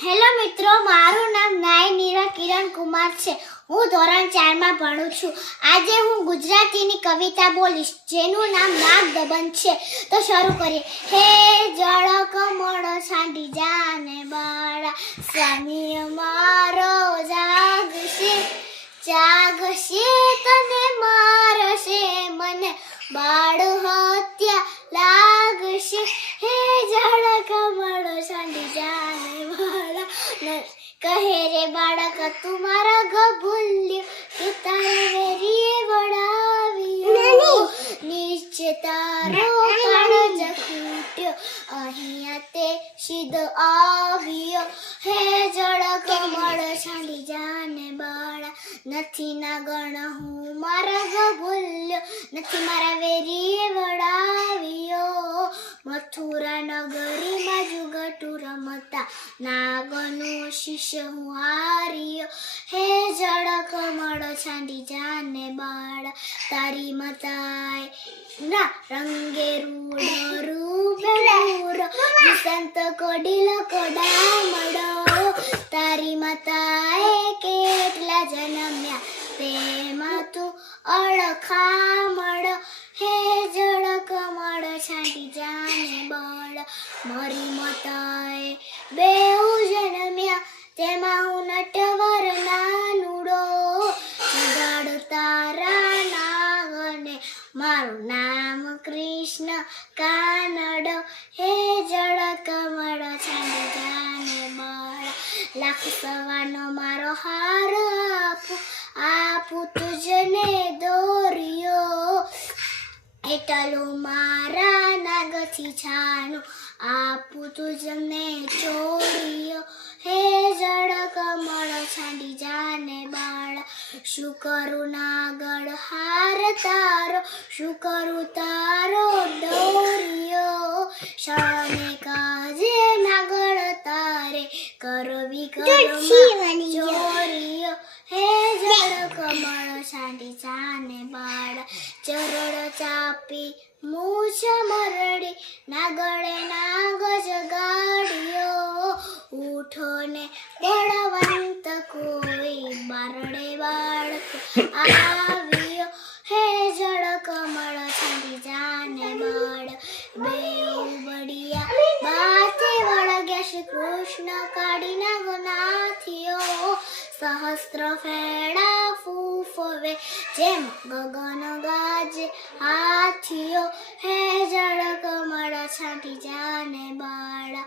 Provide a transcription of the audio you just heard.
Hello મિત્રો, મારું નામ નાય નીરા કિરણ કુમાર છે. હું ધોરણ 4 માં ભણું છું. આજે હું ગુજરાતીની કવિતા બોલીશ જેનું નામ નાગ દબન છે. તો શરૂ કરીએ. હે જળ કમળ છાંડી જાને બાળા, સ્વામી અમારો જાગશે જાગશે તને મારશે, મને બાળ હત્યા લાગશે. હે જળ કમળ છાંડી જાને બાળા, કહે રે બાળક તું મારા ગભૂલ્યો, તું તારા વેરીએ વળાવ્યો, નીચે તારો કાળજ ખૂટ્યો, અહીંયા તે સીધો આવ્યો. હે જળ કમળ છાંડી જાને બાળા, નથી ના ગણ હું મારા ગભૂલ્યો, નથી મારા વેરીએ વળાવ્યો. મથુરા નગરીમાં જુગટુ રમતા, નાગનો શિષ્ય હું હાર્યો. હે જળ કમળ છાંડી જાને બાળા, તારી મતાય ના રંગે રૂડ રૂપે પૂરો, સંત કોડીલ કોડામડો, તારી મતાએ કેટલા જન્મ્યા તેમાં તું અળખામડો. હે જળ કમળ છાંડી જાને બાળા, મારી મતાએ બેઉ જન્મ્યા તેમાં હું નટવર નાનુડો, જગાડ તારા નાગને મારું નામ કૃષ્ણ કાનડો. હે જળ કમળ છાંડી જાને બાળા, લાખ સવાનો મારો હાર આપું તુજને દોર્યો, એટલો મારા નાગથી છાનું આપું તુજને ચોર્યો. હે જળ કમળ છાંડી જાને બાળા, શું કરું નાગળ હાર તારો, શું કરું તારો દોર્યો, શાને કાજે નાગળ તારે કરવી ચોર્યો. હે જળ કમળ છાંડી જાને બાળા, ચરણ ચાપી મૂછ મરડી, નાગળે નાગ જગાડ્યો, ઉઠો ને બળવંત કોઈ બારડે બાળક આવ્યો. હે જળ કમળ છાંડી જાને બાળા, બેઉ બળિયા બાથે વળગ્યા, શ્રી કૃષ્ણ કાઢી નાગનાથીઓ, સહસ્ત્ર ફેડા ફૂફવે જેમ ગગન ગાજે હાથીઓ. હે જળ કમળ છાંટી જાને બાળા,